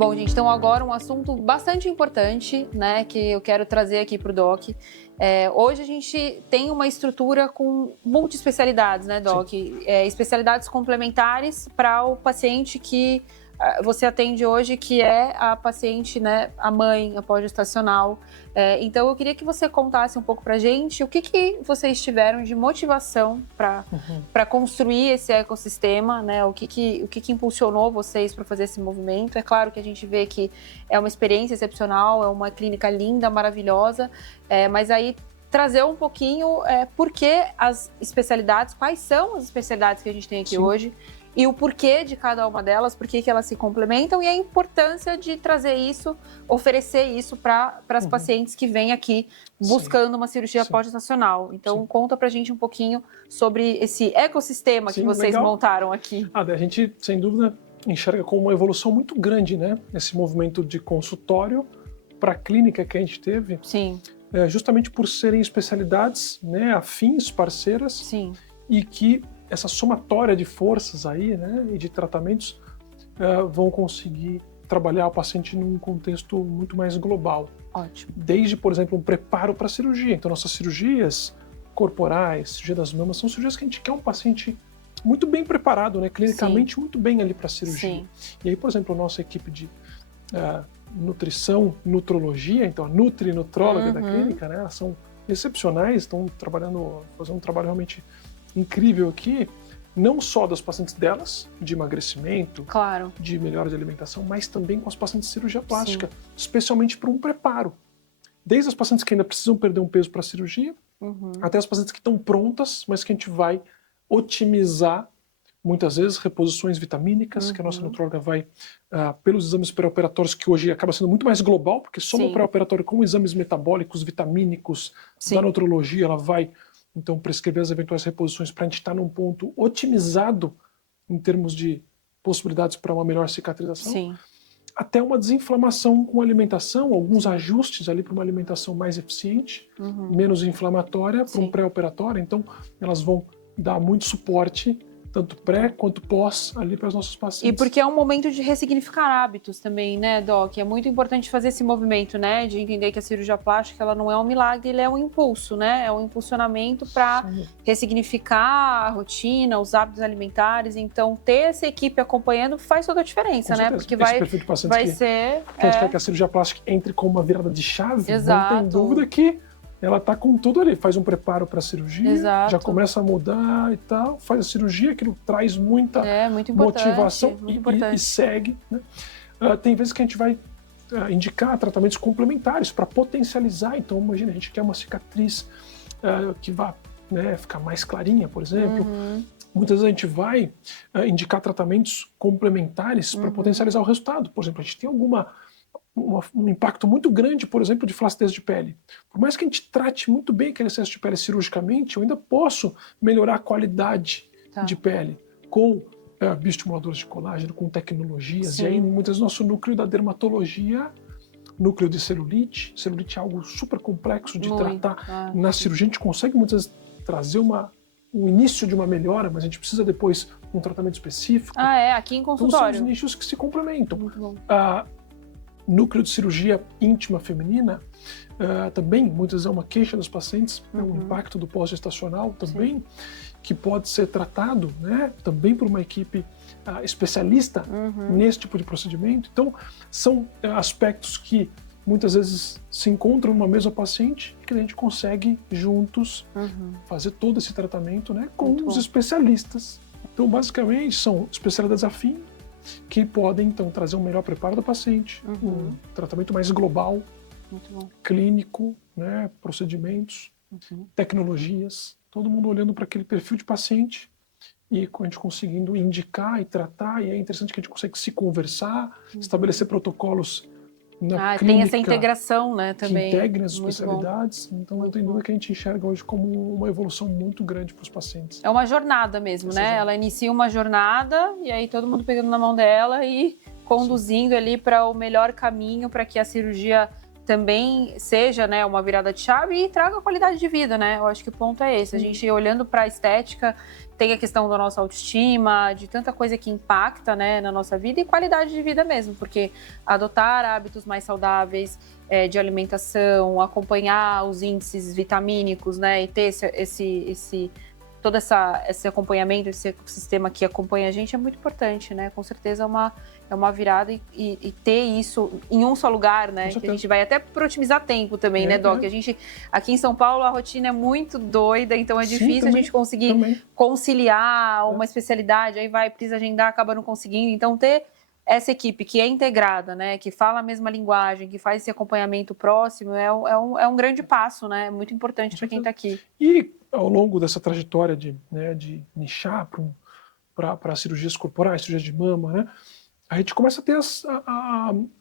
Bom, gente, então agora um assunto bastante importante, né, que eu quero trazer aqui para o Doc. Hoje a gente tem uma estrutura com multi-especialidades, né, Doc? Especialidades complementares para o paciente que você atende hoje, que é a paciente, né, a mãe, a pós-gestacional. Então eu queria que você contasse um pouco para a gente o que vocês tiveram de motivação para construir esse ecossistema, né? O que impulsionou vocês para fazer esse movimento. É claro que a gente vê que é uma experiência excepcional, é uma clínica linda, maravilhosa, mas aí trazer um pouquinho por que as especialidades, quais são as especialidades que a gente tem aqui hoje, e o porquê de cada uma delas, por que elas se complementam e a importância de trazer isso, oferecer isso para as pacientes que vêm aqui buscando uma cirurgia pós-gestacional. Então, conta pra gente um pouquinho sobre esse ecossistema que vocês montaram aqui. A gente, sem dúvida, enxerga como uma evolução muito grande, né? Esse movimento de consultório para a clínica que a gente teve. Sim. Justamente por serem especialidades, né, afins, parceiras. Sim. E que essa somatória de forças aí, né, e de tratamentos vão conseguir trabalhar o paciente num contexto muito mais global. Ótimo. Desde, por exemplo, um preparo para a cirurgia. Então, nossas cirurgias corporais, cirurgia das mamas, são cirurgias que a gente quer um paciente muito bem preparado, né, clinicamente muito bem ali para a cirurgia. Sim. E aí, por exemplo, a nossa equipe de nutrição, nutrologia, então a nutróloga da clínica, né, elas são excepcionais, estão fazendo um trabalho realmente incrível aqui, não só das pacientes delas, de emagrecimento, de melhora de alimentação, mas também com as pacientes de cirurgia plástica, especialmente para um preparo. Desde as pacientes que ainda precisam perder um peso para a cirurgia, até as pacientes que estão prontas, mas que a gente vai otimizar, muitas vezes, reposições vitamínicas, que a nossa nutróloga vai, pelos exames pré-operatórios, que hoje acaba sendo muito mais global, porque soma o pré-operatório com exames metabólicos, vitamínicos, da nutrologia, ela vai então prescrever as eventuais reposições para a gente estar num ponto otimizado em termos de possibilidades para uma melhor cicatrização, até uma desinflamação com alimentação, alguns ajustes ali para uma alimentação mais eficiente, menos inflamatória, para um pré-operatório. Então elas vão dar muito suporte, tanto pré quanto pós, ali para os nossos pacientes. E porque é um momento de ressignificar hábitos também, né, Doc? É muito importante fazer esse movimento, né, de entender que a cirurgia plástica, ela não é um milagre, ele é um impulso, né? É um impulsionamento para ressignificar a rotina, os hábitos alimentares. Então, ter essa equipe acompanhando faz toda a diferença, né? Porque vai ser... Que a gente quer que a cirurgia plástica entre com uma virada de chave, não tem dúvida que ela está com tudo ali, faz um preparo para a cirurgia, já começa a mudar e tal, faz a cirurgia, aquilo traz muita motivação e segue. Né? Tem vezes que a gente vai indicar tratamentos complementares para potencializar. Então, imagina, a gente quer uma cicatriz que vá ficar mais clarinha, por exemplo. Muitas vezes a gente vai indicar tratamentos complementares para potencializar o resultado. Por exemplo, a gente tem um impacto muito grande, por exemplo, de flacidez de pele. Por mais que a gente trate muito bem aquele excesso de pele cirurgicamente, eu ainda posso melhorar a qualidade de pele com bioestimuladores de colágeno, com tecnologias. E aí, muitas vezes, nosso núcleo da dermatologia, núcleo de celulite é algo super complexo de tratar. Na cirurgia, a gente consegue muitas vezes trazer o início de uma melhora, mas a gente precisa depois de um tratamento específico. Aqui em consultório. Então, são os nichos que se complementam. Muito bom. Núcleo de cirurgia íntima feminina, também, muitas vezes é uma queixa dos pacientes, um impacto do pós-gestacional também, que pode ser tratado, né, também por uma equipe especialista nesse tipo de procedimento. Então, são aspectos que muitas vezes se encontram numa mesma paciente e que a gente consegue juntos fazer todo esse tratamento, né, com os especialistas. Então, basicamente, são especialidades afins, que podem, então, trazer um melhor preparo do paciente, um tratamento mais global, clínico, né, procedimentos, tecnologias, todo mundo olhando para aquele perfil de paciente e a gente conseguindo indicar e tratar, e é interessante que a gente consegue se conversar, estabelecer protocolos na clínica. Tem essa integração, né, também. Que integrem as especialidades. Então, não tem dúvida que a gente enxerga hoje como uma evolução muito grande para os pacientes. É uma jornada mesmo, né? Ela inicia uma jornada e aí todo mundo pegando na mão dela e conduzindo ali para o melhor caminho para que a cirurgia também seja, né, uma virada de chave e traga qualidade de vida, né? Eu acho que o ponto é esse. A gente olhando para a estética, tem a questão da nossa autoestima, de tanta coisa que impacta, né, na nossa vida e qualidade de vida mesmo, porque adotar hábitos mais saudáveis de alimentação, acompanhar os índices vitamínicos, né, e ter todo esse acompanhamento, esse ecossistema que acompanha a gente é muito importante, né? Com certeza é uma virada e ter isso em um só lugar, né? Que a gente vai até por otimizar tempo também, né, Doc? A gente, aqui em São Paulo, a rotina é muito doida, então é difícil a gente conseguir conciliar uma especialidade, aí precisa agendar, acaba não conseguindo. Então, ter essa equipe que é integrada, né, que fala a mesma linguagem, que faz esse acompanhamento próximo, é um grande passo, né? É muito importante para quem está aqui. E ao longo dessa trajetória de nichar para cirurgias corporais, cirurgia de mama, né, a gente começa a ter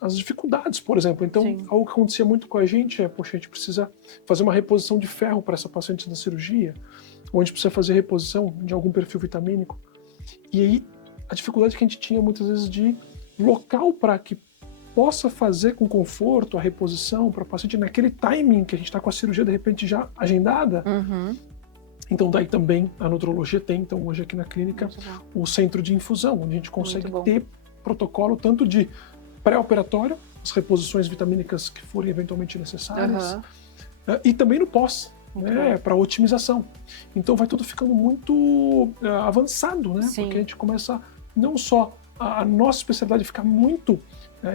as dificuldades, por exemplo. Então, algo que acontecia muito com a gente poxa, a gente precisa fazer uma reposição de ferro para essa paciente da cirurgia, ou a gente precisa fazer reposição de algum perfil vitamínico. E aí, a dificuldade que a gente tinha muitas vezes de local para que possa fazer com conforto a reposição para o paciente naquele timing que a gente está com a cirurgia de repente já agendada. Então daí também a nutrologia tem, então hoje aqui na clínica, o centro de infusão, onde a gente consegue ter protocolo tanto de pré-operatório, as reposições vitamínicas que forem eventualmente necessárias, e também no pós, né, para otimização. Então vai tudo ficando muito avançado, né? Porque a gente começa não só a nossa especialidade ficar muito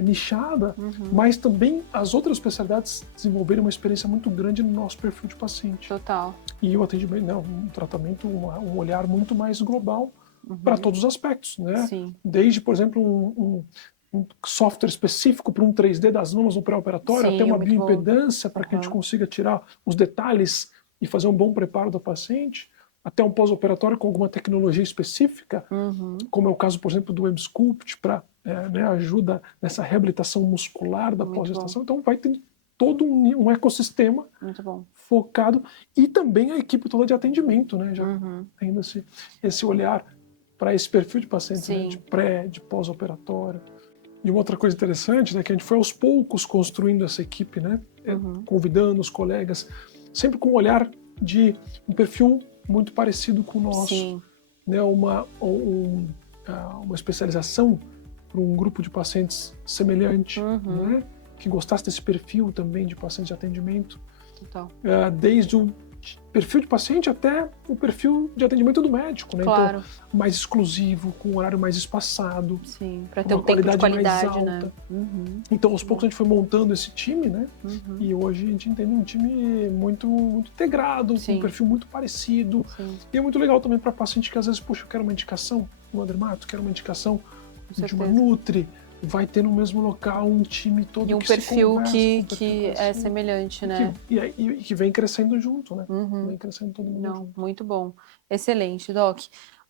nichada, mas também as outras especialidades desenvolverem uma experiência muito grande no nosso perfil de paciente. Total. E o atendimento, um tratamento, um olhar muito mais global para todos os aspectos, né? Desde, por exemplo, um software específico para um 3D das mamas no pré-operatório, até uma bioimpedância para que a gente consiga tirar os detalhes e fazer um bom preparo da paciente, até um pós-operatório com alguma tecnologia específica, como é o caso, por exemplo, do M-Sculpt, para ajuda nessa reabilitação muscular da pós-gestação. Então vai ter todo um ecossistema focado e também a equipe toda de atendimento, né? Já ainda esse olhar para esse perfil de pacientes, né? De pré, de pós-operatório. E uma outra coisa interessante, né, que a gente foi aos poucos construindo essa equipe, né? Convidando os colegas, sempre com um olhar de um perfil muito parecido com o nosso, né? Uma especialização para um grupo de pacientes semelhante, né? Que gostasse desse perfil também de paciente de atendimento, desde o perfil de paciente até o perfil de atendimento do médico, né? Então, mais exclusivo, com um horário mais espaçado, para ter um tempo de qualidade, mais alta. Então, aos poucos a gente foi montando esse time, né? E hoje a gente entende um time muito integrado, com um perfil muito parecido. E é muito legal também para paciente que às vezes, poxa, eu quero uma indicação no dermato, quero uma indicação de uma nutri, vai ter no mesmo local um time todo e um que perfil se que é semelhante, né? E que vem crescendo junto, né? Vem crescendo todo mundo junto. Muito bom. Excelente, Doc.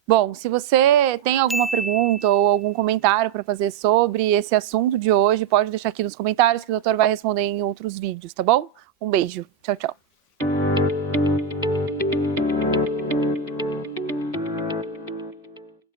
Bom, se você tem alguma pergunta ou algum comentário para fazer sobre esse assunto de hoje, pode deixar aqui nos comentários que o doutor vai responder em outros vídeos, tá bom? Um beijo. Tchau, tchau.